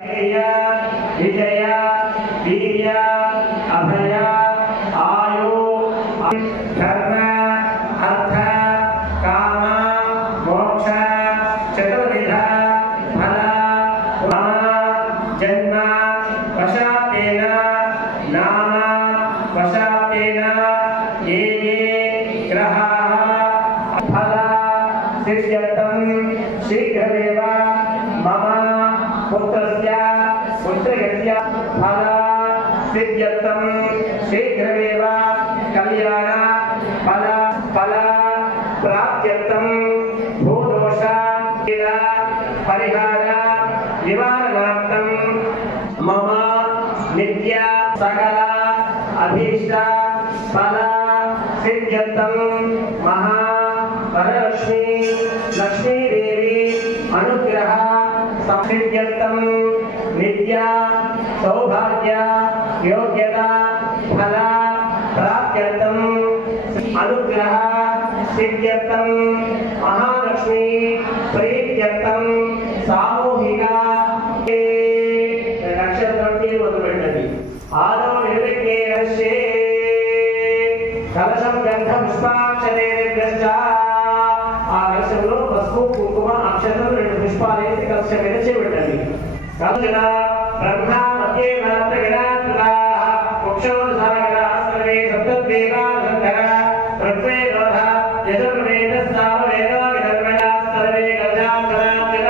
विजय वीर्य अभय आयु धर्म अर्थ काम मोक्ष चतुर्विध फल जन्म वशातेन नाम वशातेन ये ग्रहाः फल सिद्ध्यर्थं शीघ्रमेव मम पुत्रस्य पुत्रस्य फल सिद्ध्यर्थं शीघ्रमेव कल्याण फल फल प्राप्त्यर्थं भूदोष परिहार निवारणार्थं मम नित्य सकल अभीष्ट फल सिद्ध्यर्थं महा वरलक्ष्मी लक्ष्मी देवी अनुग्रह सिद्ध्यर्थं नित्य सौभाग्य योग्यता फल प्राप्त्यर्थं अनुग्रह सिद्ध्यर्थं महालक्ष्मी प्रीत्यर्थं सामूहिक नक्षत्रं मोदलुपेट्टंడి आदौ निर्विघ्ने रक्षे कलशं गंध पुष्पाक्षतेभ्यश्च ఆ కలశంలో పసుపు కుంకుమ అక్షతలు రెండు పుష్పాలు వేసి కలశం మీద చేపెట్టండి కలశ బ్రహ్మ మధ్యే మాత్రగణాత్మక ముక్షోదసాగర సర్వే సప్తద్వీపాలంకర ప్రత్యేకోధ యజుర్వేద సామవేద విధర్మణ సర్వే గజాంతరాంతర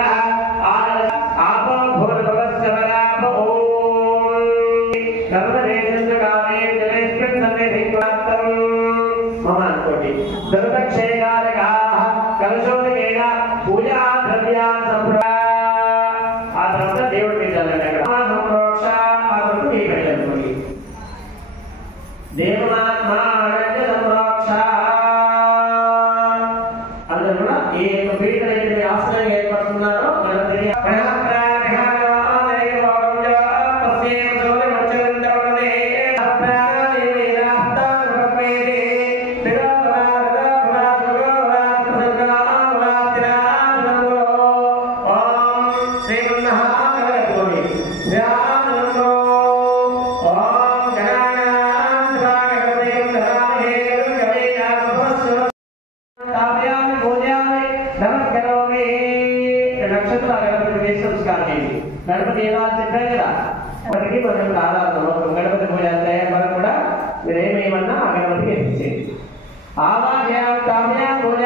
ఆపో భూర్భవస్సవరాప ఓం నర్మదేశకాలే జలేస్మిన్ హింగ్వాత్తం మమ అనుకోటి ధర్మక్షేకారక కలశోదకేన పూజా ద్రవ్యాన్ సంప్రదా ఆ తర్వాత దేవుడి మీద చల్లండి అక్కడ సంప్రోక్ష ఆ తర్వాత మీ పెట్టండి దేవమాత్మ ఆగండి సంప్రోక్ష అందరూ కూడా ఏ పీఠ అయితే ఆశ్రయం ఏర్పడుతున్నారో గణపతి गणपति చెప్పారు కదా వాటికి మనం ఆధారంలో గణపతి పూజ తయారు కూడా మీరు ఏమేమన్నా ఆ గణపతికి ఎత్తించేది ఆవాహ్య కామ్య పూజ